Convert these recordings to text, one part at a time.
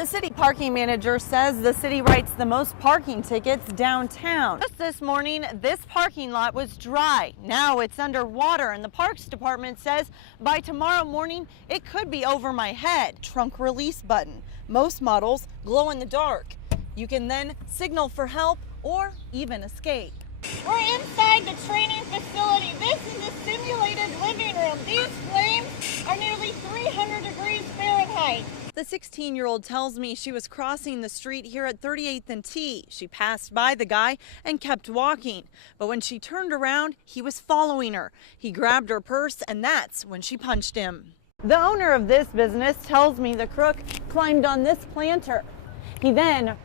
The city parking manager says the city writes the most parking tickets downtown. Just this morning, this parking lot was dry. Now it's underwater, and the Parks Department says by tomorrow morning, it could be over my head. Trunk release button. Most models glow in the dark. You can then signal for help or even escape. We're inside the training facility. This is a simulated living room. These flames are nearly 300 degrees Fahrenheit. The 16-year-old tells me she was crossing the street here at 38th and T. She passed by the guy and kept walking. But when she turned around, he was following her. He grabbed her purse, and that's when she punched him. The owner of this business tells me the crook climbed on this planter. He then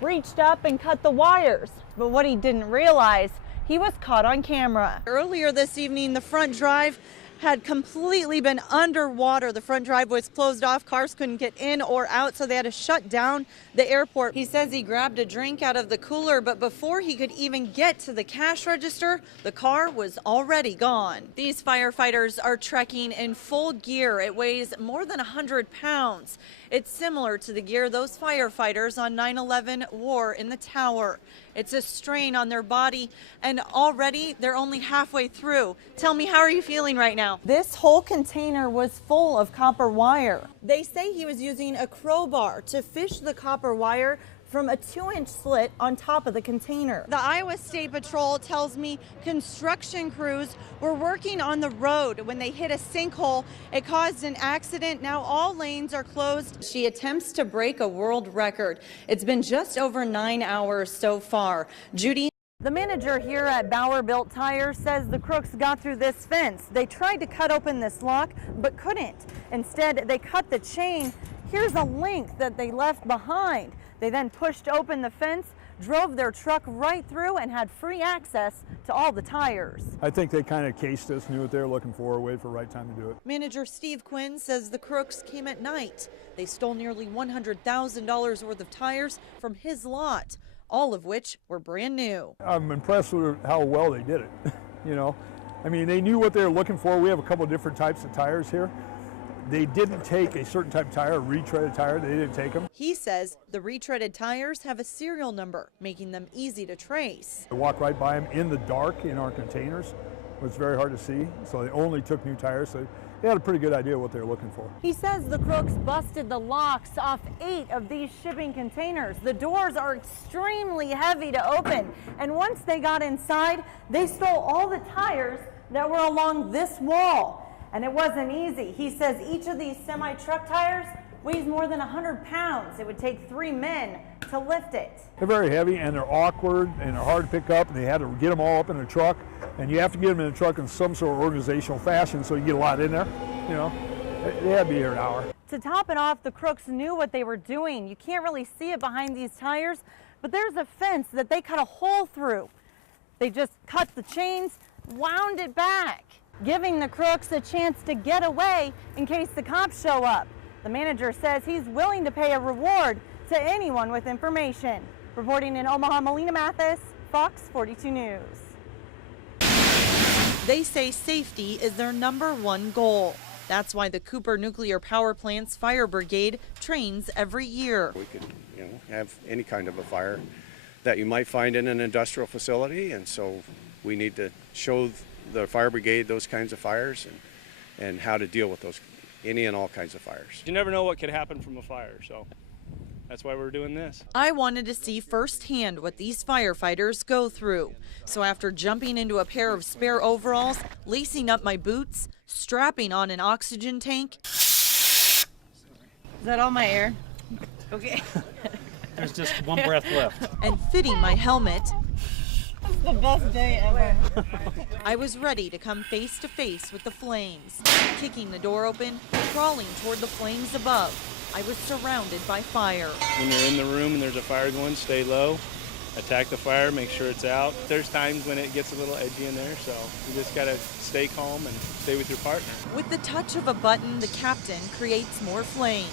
reached up and cut the wires. But what he didn't realize, he was caught on camera. Earlier this evening, the front drive had completely been underwater. The front drive was closed off. Cars couldn't get in or out, so they had to shut down the airport. He says he grabbed a drink out of the cooler, but before he could even get to the cash register, the car was already gone. These firefighters are trekking in full gear. It weighs more than 100 pounds. It's similar to the gear those firefighters on 9/11 wore in the tower. It's a strain on their body, and already they're only halfway through. Tell me, how are you feeling right now? This whole container was full of copper wire. They say he was using a crowbar to fish the copper wire from a 2-inch slit on top of the container. The Iowa State Patrol tells me construction crews were working on the road when they hit a sinkhole. It caused an accident. Now all lanes are closed. She attempts to break a world record. It's been just over 9 hours so far. Judy. The manager here at Bauer Built Tires says the crooks got through this fence. They tried to cut open this lock, but couldn't. Instead, they cut the chain. Here's a link that they left behind. They then pushed open the fence, drove their truck right through, and had free access to all the tires. I think they kind of cased us, knew what they were looking for, waited for the right time to do it. Manager Steve Quinn says the crooks came at night. They stole nearly $100,000 worth of tires from his lot, all of which were brand new. I'm impressed with how well they did it. You know, I mean, they knew what they were looking for. We have a couple different types of tires here. They didn't take a certain type of tire, a retreaded tire. They didn't take them. He says the retreaded tires have a serial number, making them easy to trace. I walked right by them in the dark in our containers. It was very hard to see, so they only took new tires. So they had a pretty good idea what they were looking for. He says the crooks busted the locks off 8 of these shipping containers. The doors are extremely heavy to open, and once they got inside, they stole all the tires that were along this wall. And it wasn't easy. He says each of these semi-truck tires weighs more than 100 pounds. It would take 3 men to lift it. They're very heavy, and they're awkward, and they're hard to pick up, and they had to get them all up in a truck. And you have to get them in a truck in some sort of organizational fashion so you get a lot in there. You know, they had to be here an hour. To top it off, the crooks knew what they were doing. You can't really see it behind these tires, but there's a fence that they cut a hole through. They just cut the chains, wound it back, giving the crooks a chance to get away in case the cops show up. The manager says he's willing to pay a reward to anyone with information. Reporting in Omaha, Melina Matthes, Fox 42 News. They say safety is their #1 goal. That's why the Cooper Nuclear Power Plant's fire brigade trains every year. We could, have any kind of a fire that you might find in an industrial facility, and so we need to show the fire brigade those kinds of fires and how to deal with those, any and all kinds of fires. You never know what could happen from a fire, so that's why we're doing this. I wanted to see firsthand what these firefighters go through. So after jumping into a pair of spare overalls, lacing up my boots, strapping on an oxygen tank. Is that all my air? Okay. There's just one breath left. And fitting my helmet. This is the best day ever. I was ready to come face to face with the flames. Kicking the door open, crawling toward the flames above. I was surrounded by fire. When you're in the room and there's a fire going, stay low, attack the fire, make sure it's out. There's times when it gets a little edgy in there, so you just gotta stay calm and stay with your partner. With the touch of a button, the captain creates more flames.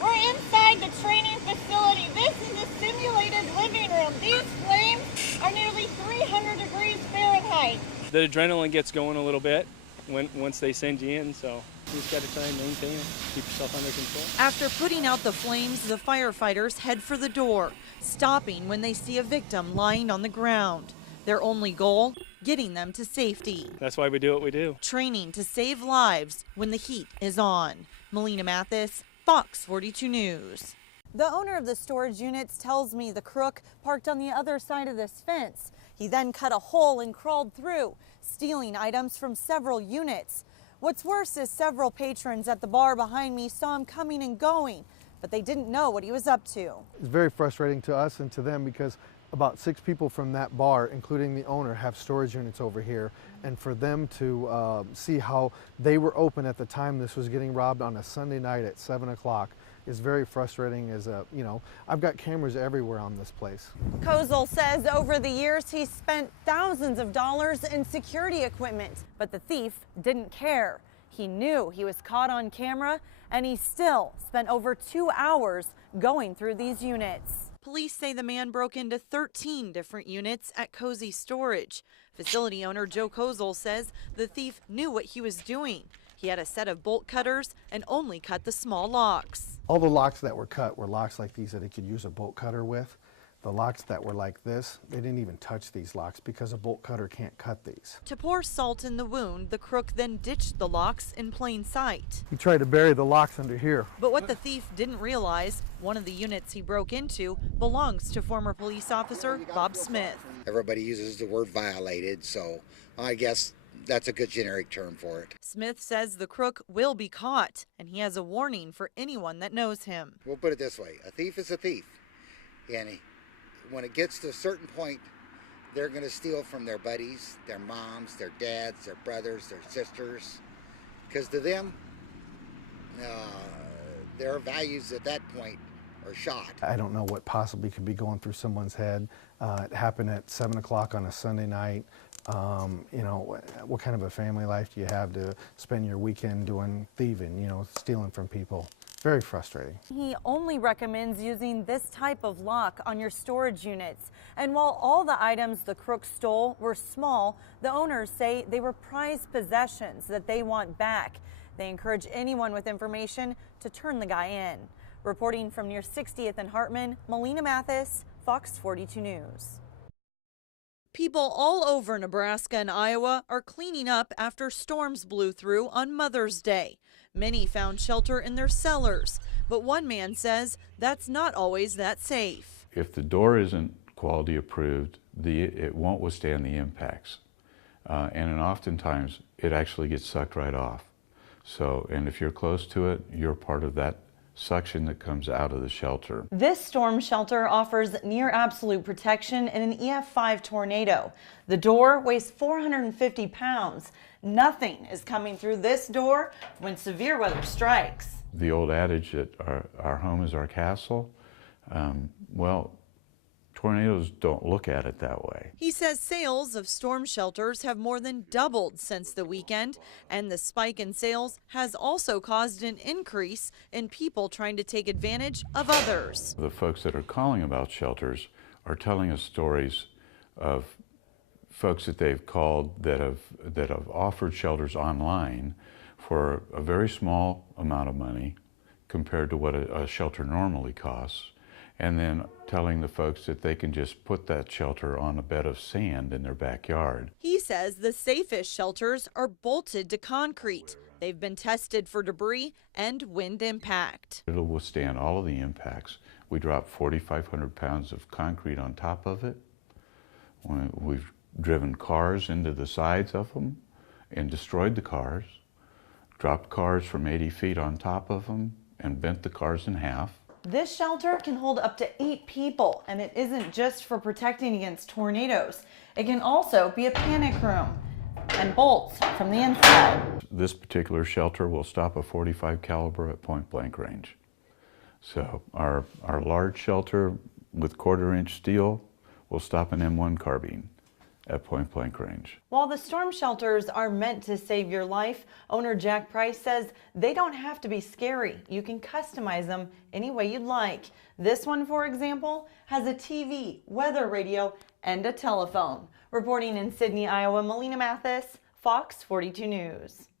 We're inside the training facility. This is a simulated living room. These flames are nearly 300 degrees Fahrenheit. The adrenaline gets going a little bit once they send you in. So you just got to try and maintain it, keep yourself under control. After putting out the flames, the firefighters head for the door, stopping when they see a victim lying on the ground. Their only goal, getting them to safety. That's why we do what we do. Training to save lives when the heat is on. Melina Matthes, Fox 42 News. The owner of the storage units tells me the crook parked on the other side of this fence. He then cut a hole and crawled through, stealing items from several units. What's worse is several patrons at the bar behind me saw him coming and going, but they didn't know what he was up to. It's very frustrating to us and to them because about 6 people from that bar, including the owner, have storage units over here. And for them to see how they were open at the time this was getting robbed on a Sunday night at 7 o'clock is very frustrating. I've got cameras everywhere on this place. Kozel says over the years he spent thousands of dollars in security equipment, but the thief didn't care. He knew he was caught on camera, and he still spent over 2 hours going through these units. Police say the man broke into 13 different units at Cozy Storage. Facility owner Joe Kozel says the thief knew what he was doing. He had a set of bolt cutters and only cut the small locks. All the locks that were cut were locks like these that he could use a bolt cutter with. The locks that were like this, they didn't even touch these locks because a bolt cutter can't cut these. To pour salt in the wound, the crook then ditched the locks in plain sight. He tried to bury the locks under here. But what the thief didn't realize, one of the units he broke into belongs to former police officer Bob Smith. Everybody uses the word violated, so I guess that's a good generic term for it. Smith says the crook will be caught, and he has a warning for anyone that knows him. We'll put it this way, a thief is a thief. And when it gets to a certain point, they're going to steal from their buddies, their moms, their dads, their brothers, their sisters. Because to them, their values at that point are shot. I don't know what possibly could be going through someone's head. It happened at 7 o'clock on a Sunday night. What kind of a family life do you have to spend your weekend doing thieving, stealing from people? Very frustrating. He only recommends using this type of lock on your storage units. And while all the items the crook stole were small, the owners say they were prized possessions that they want back. They encourage anyone with information to turn the guy in. Reporting from near 60th and Hartman, Melina Matthes, Fox 42 News. People all over Nebraska and Iowa are cleaning up after storms blew through on Mother's Day. Many found shelter in their cellars, but one man says that's not always that safe. If the door isn't quality approved, it won't withstand the impacts. And oftentimes it actually gets sucked right off. And if you're close to it, you're part of that suction that comes out of the shelter. This storm shelter offers near absolute protection in an EF5 tornado. The door weighs 450 pounds. Nothing is coming through this door when severe weather strikes. The old adage that our home is our castle, tornadoes don't look at it that way. He says sales of storm shelters have more than doubled since the weekend, and the spike in sales has also caused an increase in people trying to take advantage of others. The folks that are calling about shelters are telling us stories of folks that they've called that have offered shelters online for a very small amount of money compared to what a shelter normally costs, and then telling the folks that they can just put that shelter on a bed of sand in their backyard. He says the safest shelters are bolted to concrete. They've been tested for debris and wind impact. It'll withstand all of the impacts. We dropped 4,500 pounds of concrete on top of it. We've driven cars into the sides of them and destroyed the cars, dropped cars from 80 feet on top of them and bent the cars in half. This shelter can hold up to 8 people, and it isn't just for protecting against tornadoes. It can also be a panic room and bolts from the inside. This particular shelter will stop a .45 caliber at point blank range. So our large shelter with 1/4-inch steel will stop an M1 carbine at point blank range. While the storm shelters are meant to save your life, owner Jack Price says they don't have to be scary. You can customize them any way you'd like. This one, for example, has a TV, weather radio, and a telephone. Reporting in Sydney, Iowa, Melina Matthes, Fox 42 News.